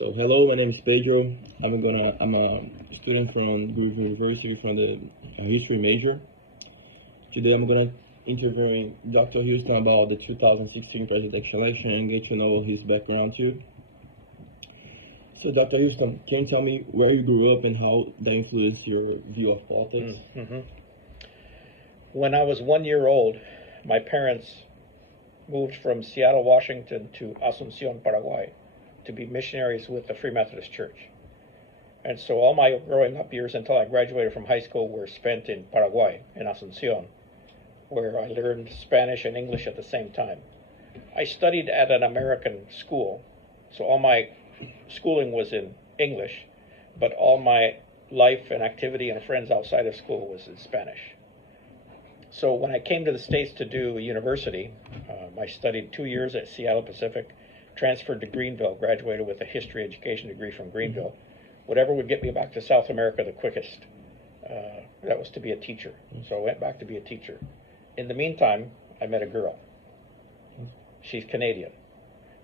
So hello, my name is Pedro. I'm a student from Greenville University from the history major. Today I'm gonna interview Dr. Huston about the 2016 presidential election and get to know his background too. So Dr. Huston, can you tell me where you grew up and how that influenced your view of politics? Mm-hmm. When I was 1 year old, my parents moved from Seattle, Washington to Asuncion, Paraguay, to be missionaries with the Free Methodist Church. And so all my growing up years until I graduated from high school were spent in Paraguay, in Asuncion, where I learned Spanish and English at the same time. I studied at an American school, so all my schooling was in English, but all my life and activity and friends outside of school was in Spanish. So when I came to the States to do university, I studied 2 years at Seattle Pacific, transferred to Greenville, graduated with a history education degree from Greenville. Whatever would get me back to South America the quickest, that was to be a teacher. So I went back to be a teacher. In the meantime, I met a girl. She's Canadian.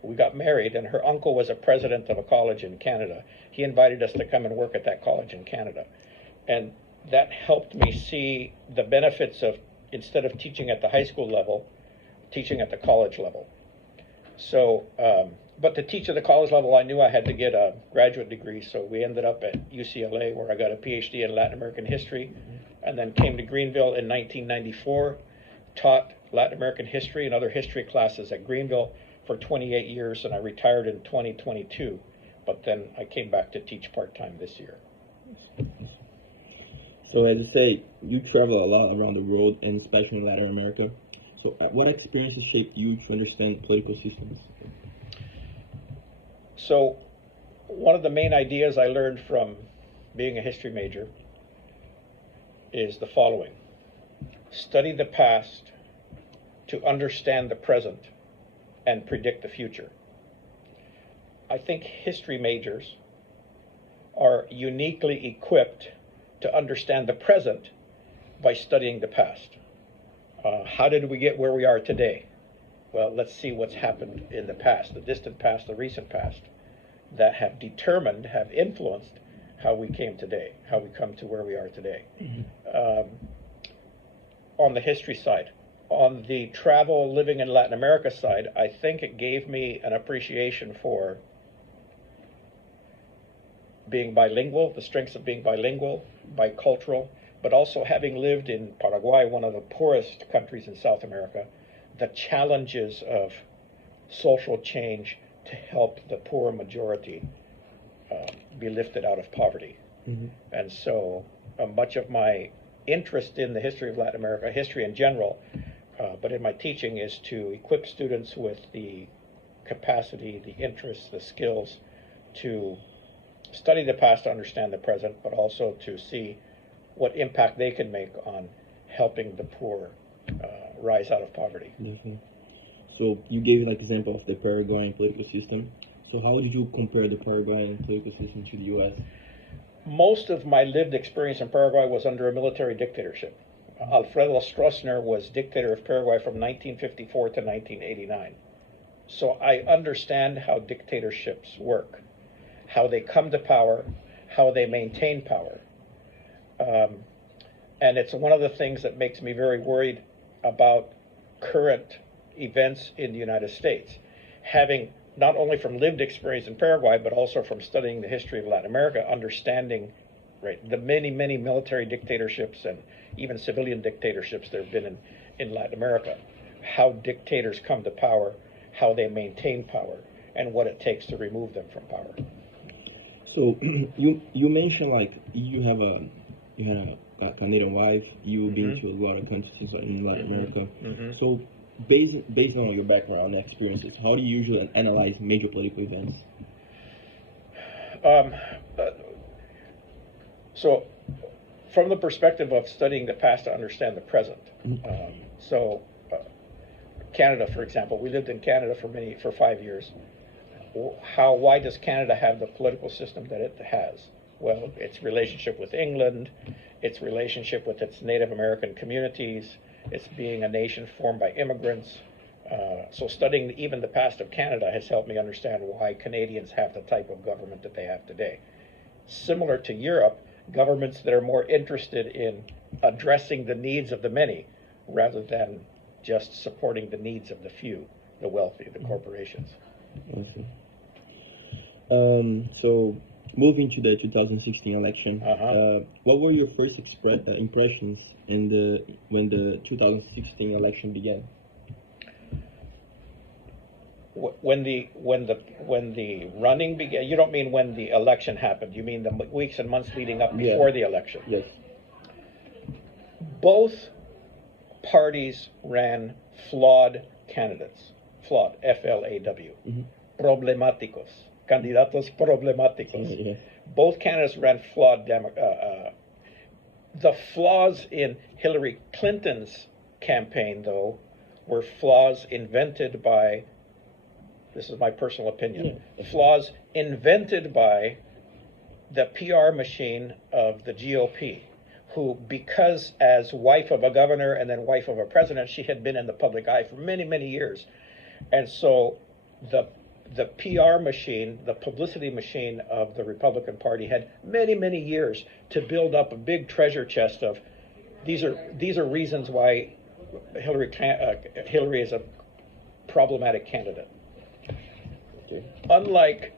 We got married, and her uncle was a president of a college in Canada. He invited us to come and work at that college in Canada. And that helped me see the benefits of, instead of teaching at the high school level, teaching at the college level. So, but to teach at the college level, I knew I had to get a graduate degree, so we ended up at UCLA, where I got a PhD in Latin American history, and then came to Greenville in 1994, taught Latin American history and other history classes at Greenville for 28 years, and I retired in 2022, but then I came back to teach part-time this year. So as you say, you travel a lot around the world, and especially in Latin America. So what experiences shaped you to understand political systems? So one of the main ideas I learned from being a history major is the following. Study the past to understand the present and predict the future. I think history majors are uniquely equipped to understand the present by studying the past. How did we get where we are today? Well, let's see what's happened in the past, the distant past, the recent past, that have determined, have influenced how we came today, how we come to where we are today. On the history side. On the travel, living in Latin America side, I think it gave me an appreciation for being bilingual, the strengths of being bilingual, bicultural, but also having lived in Paraguay, one of the poorest countries in South America, the challenges of social change to help the poor majority be lifted out of poverty. And so much of my interest in the history of Latin America, history in general, but in my teaching, is to equip students with the capacity, the interests, the skills to study the past to understand the present, but also to see what impact they can make on helping the poor rise out of poverty. Definitely. So you gave like example of the Paraguayan political system. So how did you compare the Paraguayan political system to the U.S.? Most of my lived experience in Paraguay was under a military dictatorship. Alfredo Stroessner was dictator of Paraguay from 1954 to 1989. So I understand how dictatorships work, how they come to power, how they maintain power. And it's one of the things that makes me very worried about current events in the United States. Having not only from lived experience in Paraguay, but also from studying the history of Latin America, understanding the many, many military dictatorships and even civilian dictatorships there have been in Latin America, how dictators come to power, how they maintain power, and what it takes to remove them from power. So you mentioned like you had a Canadian wife, you've been to a lot of countries in Latin America. So based on your background and experiences, how do you usually analyze major political events? So from the perspective of studying the past to understand the present. Canada, for example, we lived in Canada for 5 years. Why does Canada have the political system that it has? Well, its relationship with England, its relationship with its Native American communities, its being a nation formed by immigrants, So studying even the past of Canada has helped me understand why Canadians have the type of government that they have today. Similar to Europe, governments that are more interested in addressing the needs of the many rather than just supporting the needs of the few, the wealthy, the corporations. Awesome. So moving to the 2016 election, what were your first impressions when the 2016 election began? When the running began, you don't mean when the election happened. You mean the weeks and months leading up before the election. Yes. Both parties ran flawed candidates. Flawed, F-L-A-W. Problemáticos. Candidatos problemáticos. Yeah. Both candidates ran flawed. The flaws in Hillary Clinton's campaign, though, were flaws invented by, this is my personal opinion, flaws invented by the PR machine of the GOP, who, because as wife of a governor and then wife of a president, she had been in the public eye for many, many years. And so the PR machine, the publicity machine of the Republican Party had many, many years to build up a big treasure chest of these are reasons why Hillary is a problematic candidate. Unlike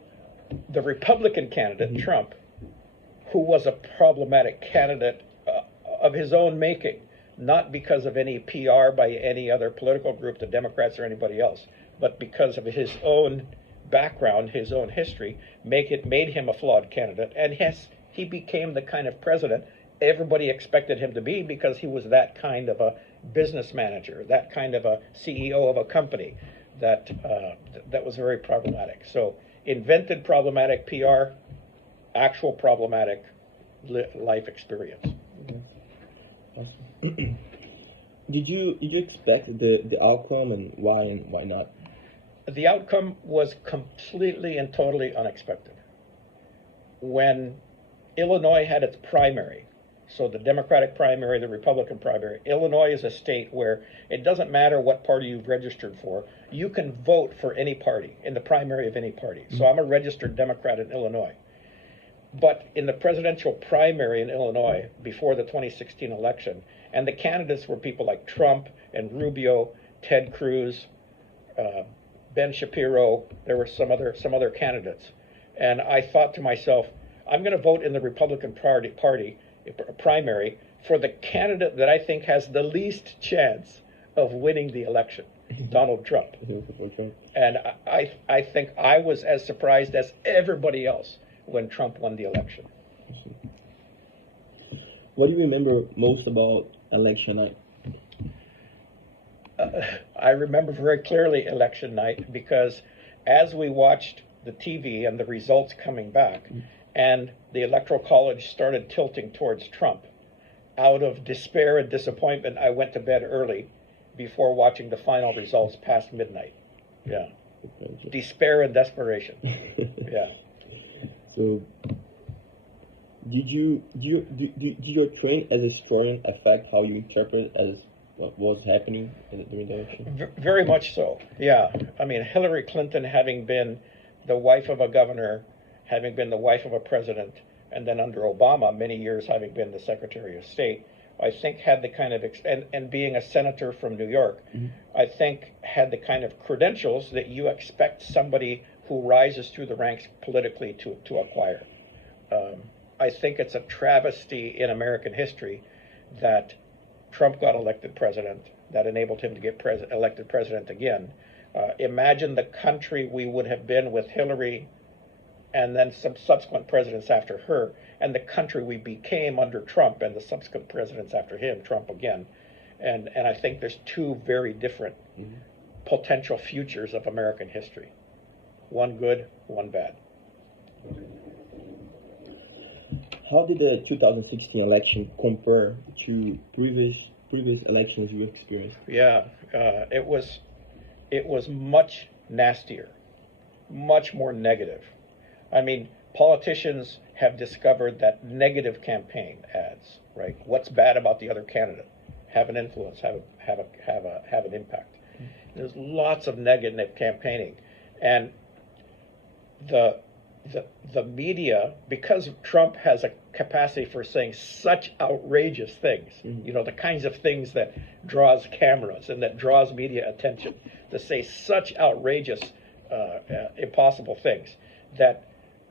the Republican candidate, Trump, who was a problematic candidate of his own making, not because of any PR by any other political group, the Democrats or anybody else, but because of his own background, his own history, made him a flawed candidate. And yes, he became the kind of president everybody expected him to be because he was that kind of a business manager, that kind of a CEO of a company that was very problematic. So invented problematic PR, actual problematic life experience. Awesome. Did you expect the outcome, and why not? The outcome was completely and totally unexpected. When Illinois had its primary, so the Democratic primary, the Republican primary, Illinois is a state where it doesn't matter what party you've registered for, you can vote for any party, in the primary of any party. So I'm a registered Democrat in Illinois. But in the presidential primary in Illinois before the 2016 election, and the candidates were people like Trump and Rubio, Ted Cruz, Ben Shapiro, there were some other candidates. And I thought to myself, I'm going to vote in the Republican Party primary for the candidate that I think has the least chance of winning the election, Donald Trump. And I think I was as surprised as everybody else when Trump won the election. What do you remember most about election night? I remember very clearly election night because as we watched the TV and the results coming back, and the Electoral College started tilting towards Trump, out of despair and disappointment, I went to bed early before watching the final results past midnight. Yeah. Despair and desperation. Yeah. So, did your training as a historian affect how you interpret as what was happening during the election? Very much so. Yeah. I mean, Hillary Clinton, having been the wife of a governor, having been the wife of a president, and then under Obama, many years having been the Secretary of State, I think had the kind of, and being a senator from New York, I think had the kind of credentials that you expect somebody who rises through the ranks politically to acquire. I think it's a travesty in American history that Trump got elected president, that enabled him to get elected president again. Imagine the country we would have been with Hillary and then some subsequent presidents after her, and the country we became under Trump and the subsequent presidents after him, Trump again. And I think there's two very different potential futures of American history. One good, one bad. How did the 2016 election compare to previous elections you experienced? Yeah, it was much nastier, much more negative. I mean, politicians have discovered that negative campaign ads, right? What's bad about the other candidate? Have an influence, have an impact. There's lots of negative campaigning, and the the media, because Trump has a capacity for saying such outrageous things, you know, the kinds of things that draws cameras and that draws media attention, to say such outrageous, impossible things, that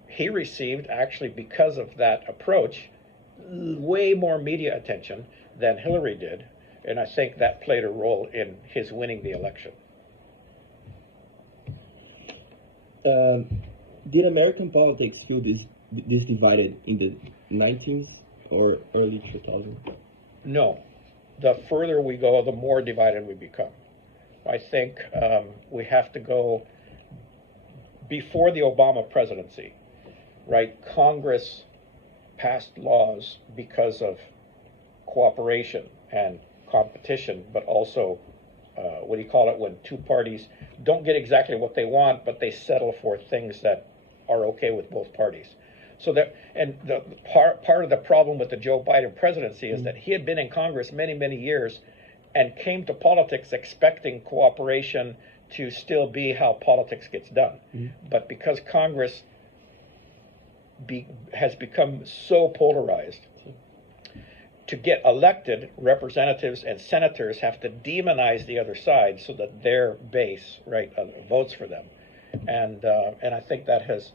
he received, actually, because of that approach, way more media attention than Hillary did, and I think that played a role in his winning the election. Did American politics feel this divided in the 19th or early 2000s? No. The further we go, the more divided we become. I think we have to go before the Obama presidency, right? Congress passed laws because of cooperation and competition, but also, what do you call it, when two parties don't get exactly what they want, but they settle for things that are okay with both parties. So that, and the part of the problem with the Joe Biden presidency is that he had been in Congress many, many years and came to politics expecting cooperation to still be how politics gets done. But because Congress has become so polarized, to get elected, representatives and senators have to demonize the other side so that their base, right, votes for them. And I think that has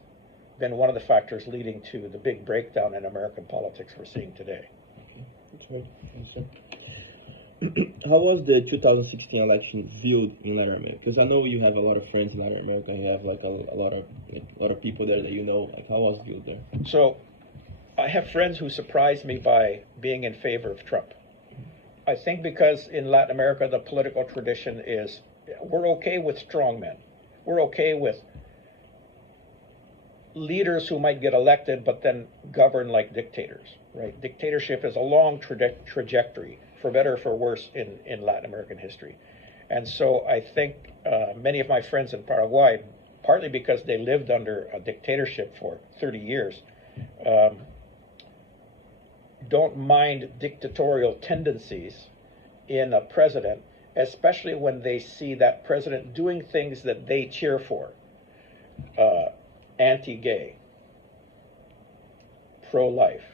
been one of the factors leading to the big breakdown in American politics we're seeing today. How was the 2016 election viewed in Latin America? Because I know you have a lot of friends in Latin America. You have like a lot of people there that you know. Like, how was it viewed there? So, I have friends who surprised me by being in favor of Trump. I think because in Latin America the political tradition is, we're okay with strongmen. We're okay with leaders who might get elected but then govern like dictators, right? Dictatorship is a long trajectory, for better or for worse, in Latin American history. And so I think many of my friends in Paraguay, partly because they lived under a dictatorship for 30 years, don't mind dictatorial tendencies in a president, especially when they see that president doing things that they cheer for. Anti-gay, pro-life,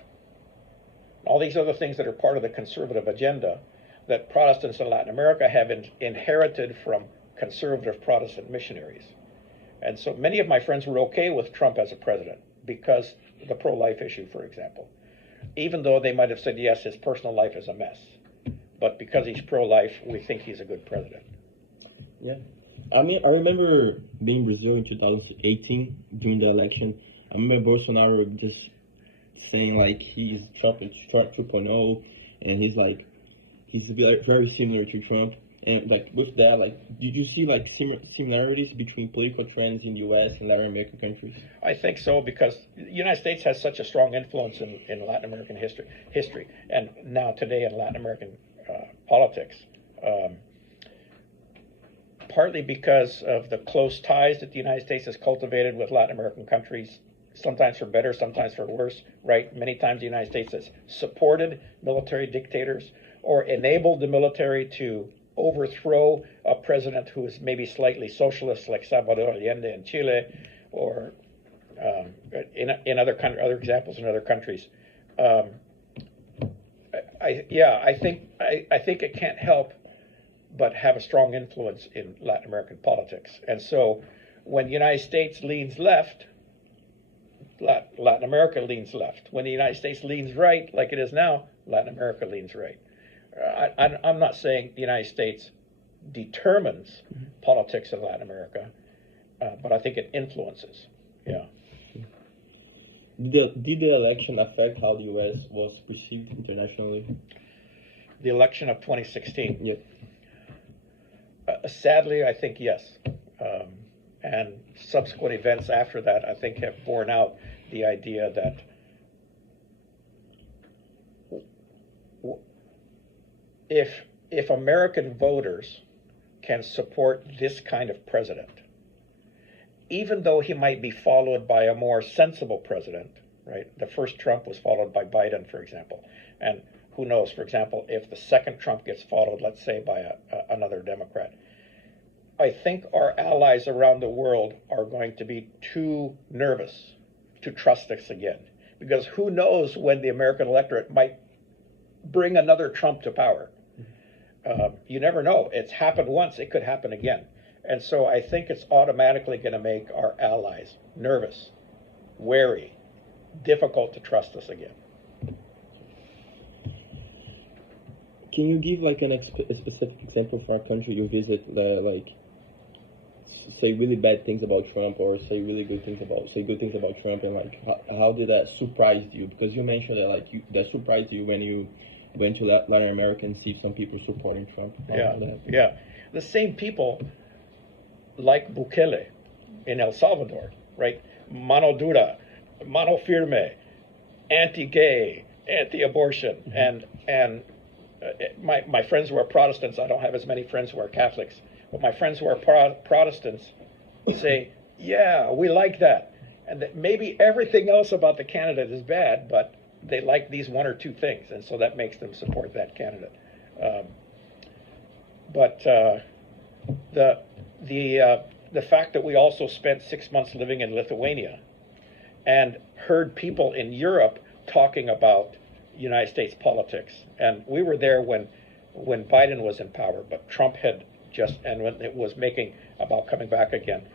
all these other things that are part of the conservative agenda that Protestants in Latin America have inherited from conservative Protestant missionaries. And so many of my friends were okay with Trump as a president because of the pro-life issue, for example, even though they might have said, yes, his personal life is a mess. But because he's pro-life, we think he's a good president. Yeah. I mean, I remember being in Brazil in 2018 during the election. I remember Bolsonaro just saying like he's Trump 2.0, and he's very similar to Trump. And like with that, like, did you see like similarities between political trends in the U.S. and Latin American countries? I think so, because the United States has such a strong influence in Latin American history, and now today in Latin American politics. Partly because of the close ties that the United States has cultivated with Latin American countries, sometimes for better, sometimes for worse, right? Many times the United States has supported military dictators or enabled the military to overthrow a president who is maybe slightly socialist, like Salvador Allende in Chile, or in other examples in other countries. I think it can't help but have a strong influence in Latin American politics. And so when the United States leans left, Latin America leans left. When the United States leans right, like it is now, Latin America leans right. I'm not saying the United States determines politics in Latin America, but I think it influences. Yeah. Did the election affect how the U.S. was perceived internationally? The election of 2016? Yeah. Sadly, I think yes. And subsequent events after that, I think, have borne out the idea that if American voters can support this kind of president, even though he might be followed by a more sensible president, right? The first Trump was followed by Biden, for example. And who knows, for example, if the second Trump gets followed, let's say, by another Democrat. I think our allies around the world are going to be too nervous to trust us again. Because who knows when the American electorate might bring another Trump to power. You never know. It's happened once, it could happen again. And so I think it's automatically going to make our allies nervous, wary, difficult to trust us again. Can you give like a specific example for a country you visit that like say really bad things about Trump or say good things about Trump, and like how did that surprise you? Because you mentioned that like that surprised you when you went to Latin America and see some people supporting Trump. Yeah. The same people like Bukele in El Salvador, right? Mano dura, mano firme, anti-gay, anti-abortion, and my friends who are Protestants, I don't have as many friends who are Catholics, but my friends who are Protestants say, yeah, we like that. And that maybe everything else about the candidate is bad, but they like these one or two things, and so that makes them support that candidate. But the fact that we also spent 6 months living in Lithuania and heard people in Europe talking about United States politics, and we were there when Biden was in power, but Trump had and when it was making about coming back again.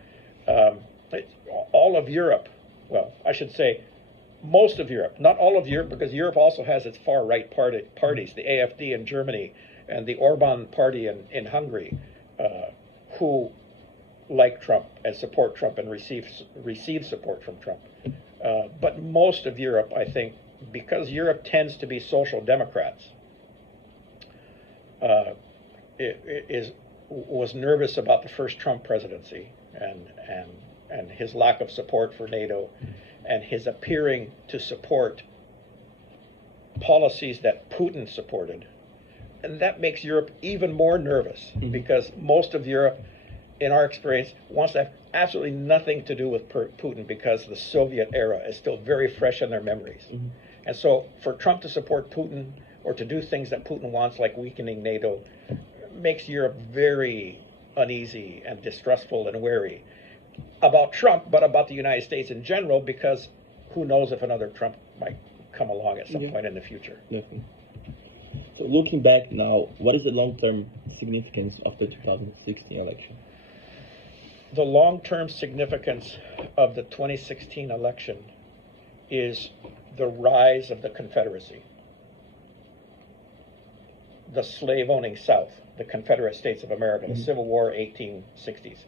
All of Europe, well, I should say most of Europe, not all of Europe, because Europe also has its far-right parties, the AfD in Germany and the Orban party in Hungary, who like Trump and support Trump and receive support from Trump. But most of Europe, I think, because Europe tends to be social democrats, was nervous about the first Trump presidency and his lack of support for NATO and his appearing to support policies that Putin supported. And that makes Europe even more nervous because most of Europe, in our experience, wants to have absolutely nothing to do with Putin because the Soviet era is still very fresh in their memories. And so for Trump to support Putin or to do things that Putin wants, like weakening NATO, makes Europe very uneasy and distrustful and wary about Trump, but about the United States in general, because who knows if another Trump might come along at some point in the future. Definitely. So looking back now, what is the long-term significance of the 2016 election? The long-term significance of the 2016 election is the rise of the Confederacy, the slave-owning South, the Confederate States of America, the Civil War, 1860s.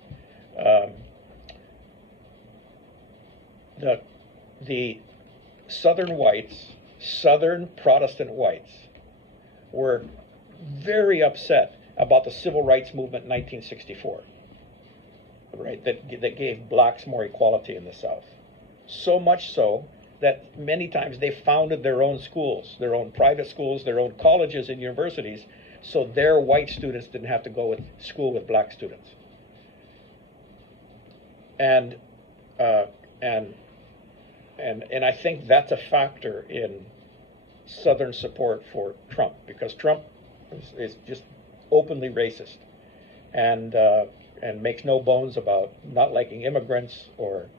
The Southern whites, Southern Protestant whites, were very upset about the Civil Rights Movement in 1964, right? That gave blacks more equality in the South. So much so that many times they founded their own schools, their own private schools, their own colleges and universities, so their white students didn't have to go to school with black students. And I think that's a factor in Southern support for Trump, because Trump is just openly racist and makes no bones about not liking immigrants or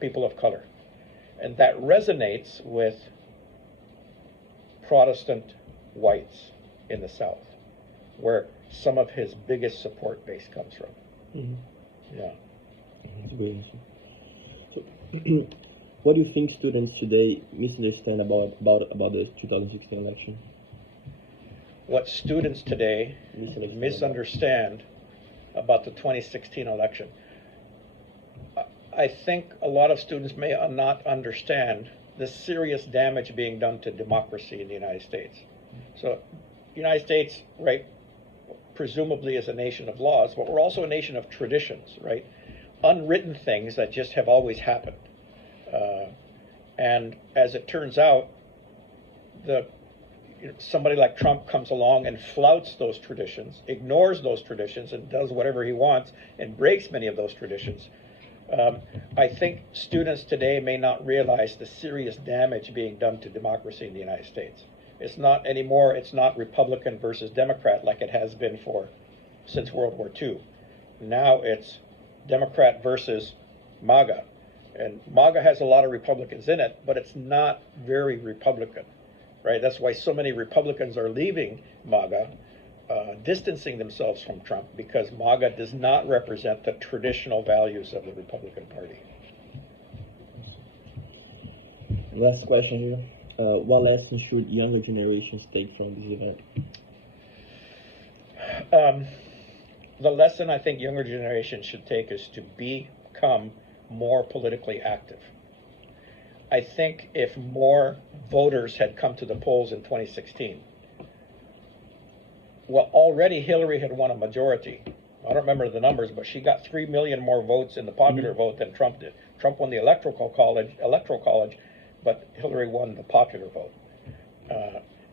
people of color. And that resonates with Protestant whites in the South, where some of his biggest support base comes from. Yeah. So, what do you think students today misunderstand about the 2016 election? What students today misunderstand about the 2016 election? I think a lot of students may not understand the serious damage being done to democracy in the United States. So, the United States, right, presumably is a nation of laws, but we're also a nation of traditions, right? Unwritten things that just have always happened. And as it turns out, somebody like Trump comes along and flouts those traditions, ignores those traditions, and does whatever he wants and breaks many of those traditions. I think students today may not realize the serious damage being done to democracy in the United States. It's not anymore, it's not Republican versus Democrat like it has been since World War II. Now it's Democrat versus MAGA. And MAGA has a lot of Republicans in it, but it's not very Republican, right? That's why so many Republicans are leaving MAGA, distancing themselves from Trump, because MAGA does not represent the traditional values of the Republican Party. Last question here. What lessons should younger generations take from this event? The lesson I think younger generations should take is to become more politically active. I think if more voters had come to the polls in 2016, well, already Hillary had won a majority. I don't remember the numbers, but she got 3 million more votes in the popular vote than Trump did. Trump won the electoral college, but Hillary won the popular vote.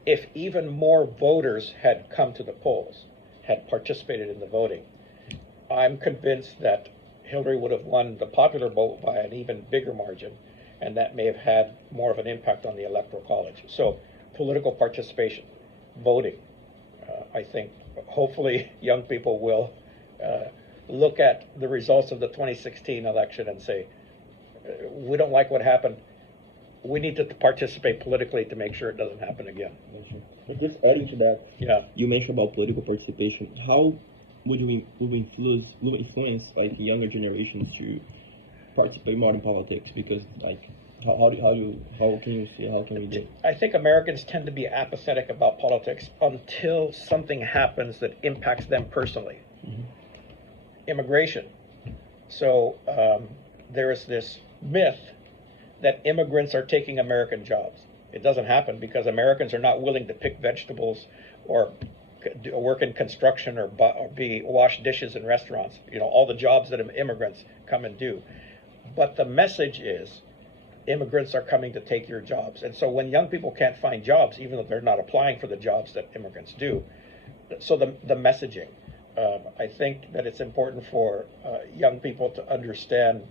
If even more voters had come to the polls, had participated in the voting, I'm convinced that Hillary would have won the popular vote by an even bigger margin, and that may have had more of an impact on the electoral college. So political participation, voting, I think hopefully young people will look at the results of the 2016 election and say, we don't like what happened. We need to participate politically to make sure it doesn't happen again. But just adding to that, Yeah. you mentioned about political participation. How would we influence like younger generations to participate more in politics? Because like how can we do? I think Americans tend to be apathetic about politics until something happens that impacts them personally. Mm-hmm. Immigration. So there is this myth that immigrants are taking American jobs. It doesn't happen because Americans are not willing to pick vegetables or work in construction or wash dishes in restaurants. You know, all the jobs that immigrants come and do. But the message is immigrants are coming to take your jobs. And so when young people can't find jobs, even though they're not applying for the jobs that immigrants do, so the messaging, I think that it's important for young people to understand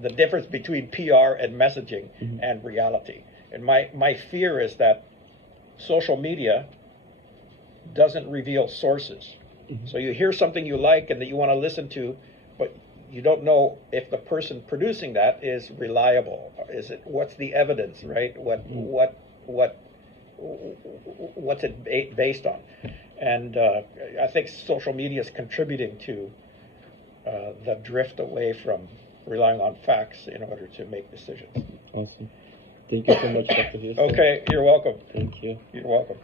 the difference between PR and messaging and reality. And my fear is that social media doesn't reveal sources. So you hear something you like and that you want to listen to, but you don't know if the person producing that is reliable. What's the evidence, right? What's it based on? And I think social media is contributing to the drift away from relying on facts in order to make decisions. Awesome. Thank you so much, Dr. Huston. Okay, you're welcome. Thank you. You're welcome.